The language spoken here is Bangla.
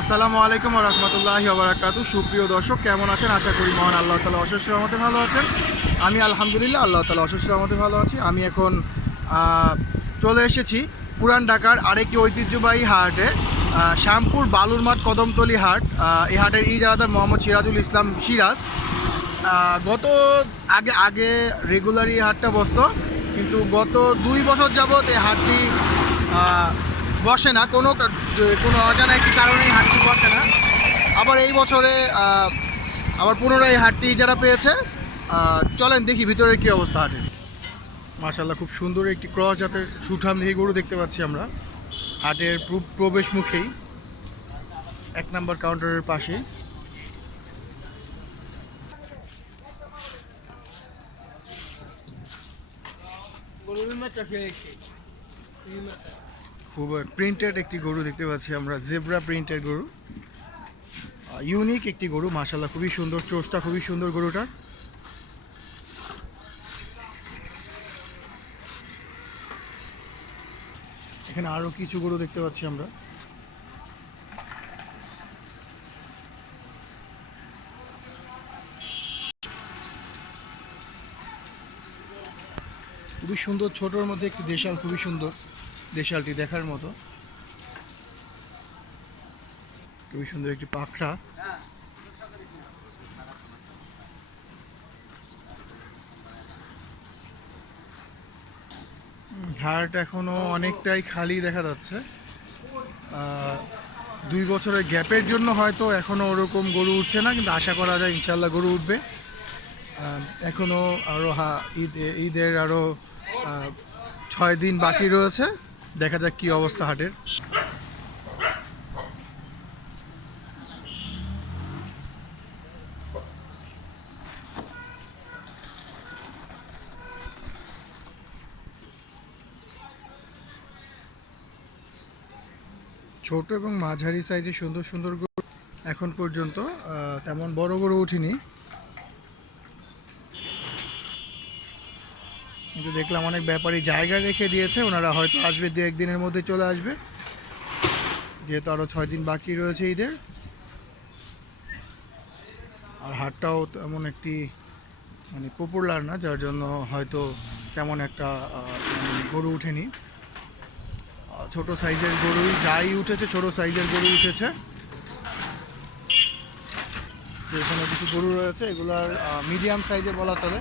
আসসালামু আলাইকুম ওয়া রাহমাতুল্লাহি ওয়া বারাকাতুহু। সুপ্রিয় দর্শক, কেমন আছেন? আশা করি মহান আল্লাহ তাআলা অশেষ রহমতে ভালো আছেন। আমি আলহামদুলিল্লাহ আল্লাহ তাআলা অশেষ রহমতে ভালো আছি। আমি এখন চলে এসেছি পুরান ঢাকার আরেকটি ঐতিহ্যবাহী হাটে, শ্যামপুর বালুরমাঠ কদমতলী হাট। এই হাটের ইজারাদার মোহাম্মদ সিরাজুল ইসলাম সিরাজ। গত আগে আগে রেগুলারই হাটটা বসতো, কিন্তু গত 2 বছর যাবৎ এই হাটটি বসে না। কোনো অজানা একটি কারণেই হাটটি বসে না। আবার এই বছরে আবার পুনরায় হাটটি যারা পেয়েছে। চলেন দেখি ভিতরের কী অবস্থা হাটের। মাশাআল্লাহ, খুব সুন্দর একটি ক্রস জাতের সুঠাম দেহি গরু দেখতে পাচ্ছি আমরা হাটের প্রবেশ মুখেই, 1 নম্বর কাউন্টারের পাশে। খুব প্রিন্টেড একটি গরু দেখতে পাচ্ছি আমরা, জেব্রা প্রিন্টের গরু, ইউনিক একটি গরু। মাশাআল্লাহ, খুবই সুন্দর, চোষটা খুবই সুন্দর গরুটার। এখানে আরও কিছু গরু দেখতে পাচ্ছি আমরা। খুবই সুন্দর, ছোটোর মধ্যে একটি দেশাল, খুবই সুন্দর দেশালটি দেখার মতো। খুবই সুন্দর একটি পাখরা। হাট এখনো অনেকটাই খালি দেখা যাচ্ছে। 2 বছরের গ্যাপের জন্য হয়তো এখনো ওরকম গরু উঠছে না, কিন্তু আশা করা যায় ইনশাল্লাহ গরু উঠবে। এখনো আরও ঈদের আরও 6 দিন বাকি রয়েছে। দেখা যাক কি অবস্থা হাটের। ছোট এবং মাঝারি সাইজে সুন্দর সুন্দর গরু এখন পর্যন্ত তেমন বড় গরু উঠিনি, কিন্তু দেখলাম অনেক ব্যাপারী জায়গা রেখে দিয়েছে। ওনারা হয়তো আসবে, 2-1 দিনের মধ্যে চলে আসবে, যেহেতু আরও 6 দিন বাকি রয়েছে ঈদের। আর হাটটাও তেমন একটি পপুলার না, যার জন্য হয়তো তেমন একটা গরু উঠেনি। ছোট সাইজের গরুই যাই উঠেছে, ছোট সাইজের গরু উঠেছে। এখানে কিছু গরু রয়েছে, এগুলার মিডিয়াম সাইজের বলা চলে।